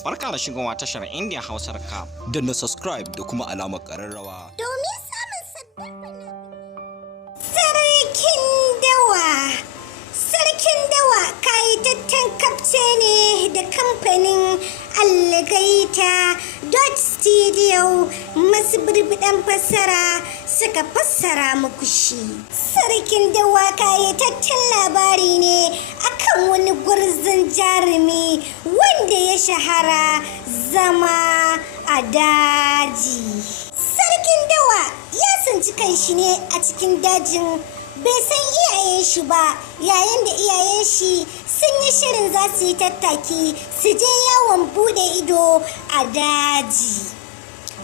Barka da shigowa tashar India Hausa Recap. Danna subscribe da kuma alamar ƙararrawa. Domin samun sabbin Sarkin Dawa. Sarkin Dawa kayataccen kafce ne da kamfanin Alligator Studio masu birbiɗan fassara suka fassara muku shi. Sarkin Dawa kayataccen labari ne akan wani gwarzon jarumi wanda ya shahara zama a daji. Sarkin Dawa ya tsinci kanshi ne a cikin dajin, bai san iyayen shi ba, yayin da iyayen shi sun yi shirin za su yi tattaki su je yawon bude ido a daji.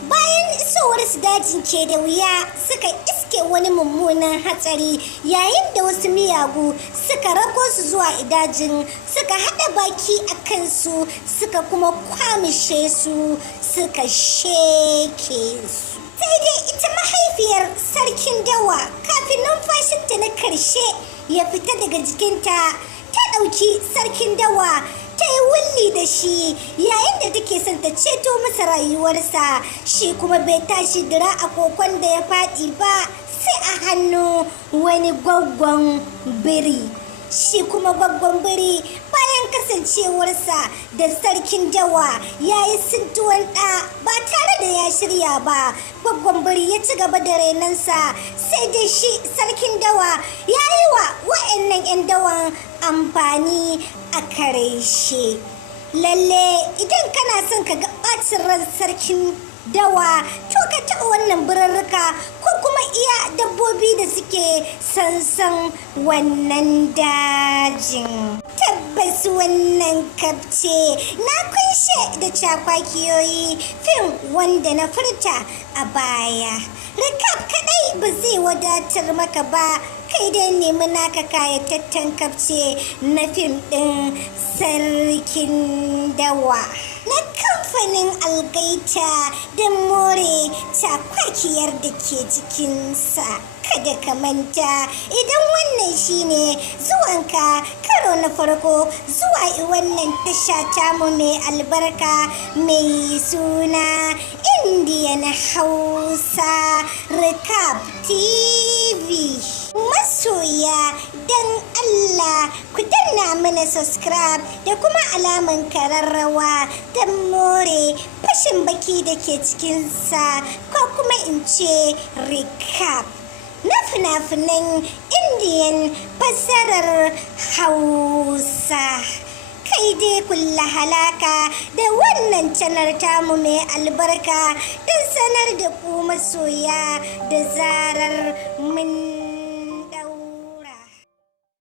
Bayan isowar su dajin ke da wuya suka iske wani mummunan hatsari, yayin da wasu miyagu suka rago su zuwa dajin, suka haɗa baki a kansu suka kuma kwamishe su suka sheke su. Sai dai ita mahaifiyar Sarkin Dawa kafin numfashinta na karshe ya fita daga jikinta, ta ɗauki Sarkin Dawa ta yi wulli da shi yayin da take son ta ceto masa rayuwarsa. Shi kuma bai tashi dira a kokon da ya faɗi ba sai a hannu wani gwaggon biri. Shi kuma gwaggon biri bayan kasancewarsa da Sarkin Dawa ya yi sintuwan ɗa ba tare da ya shirya ba, gwaggon biri ya ci gaba da renansa. Sai dai shi Sarkin Dawa ya yi wa wa'annan 'yan dawan amfani a karshe. Lalle idan kana son ka ga ɓacin ran Sarkin Dawa to ka taɓa wannan birarruka ko kuma iya dabbobi da suke sansan wannan dajin. Tabbas wannan kafce na kunshe da cakwakiyoyi fim wanda na furta a baya. Recap kadai ba zai wadatar maka ba, kai dai nemi naka kayataccen kafce na fim ɗin Sarkin Dawa na kamfanin Alligator don more cakwakiyar da ke jikinsa. Kada ka manta, idan wannan shine zuwanka karo na farko zuwa wannan tasha tamu mai albarka mai suna Indian Hausa Recap TV. Masoya don Allah ku danna mana subscribe da kuma alaman kararrawa don more fashin baki da ke cikinsa, ko kuma in ce recap na fina-finan Indian fassarar Hausa. Kai dai kulla halaka da wannan canar tamu mai albarka don sanar da ku masoya da zarar mun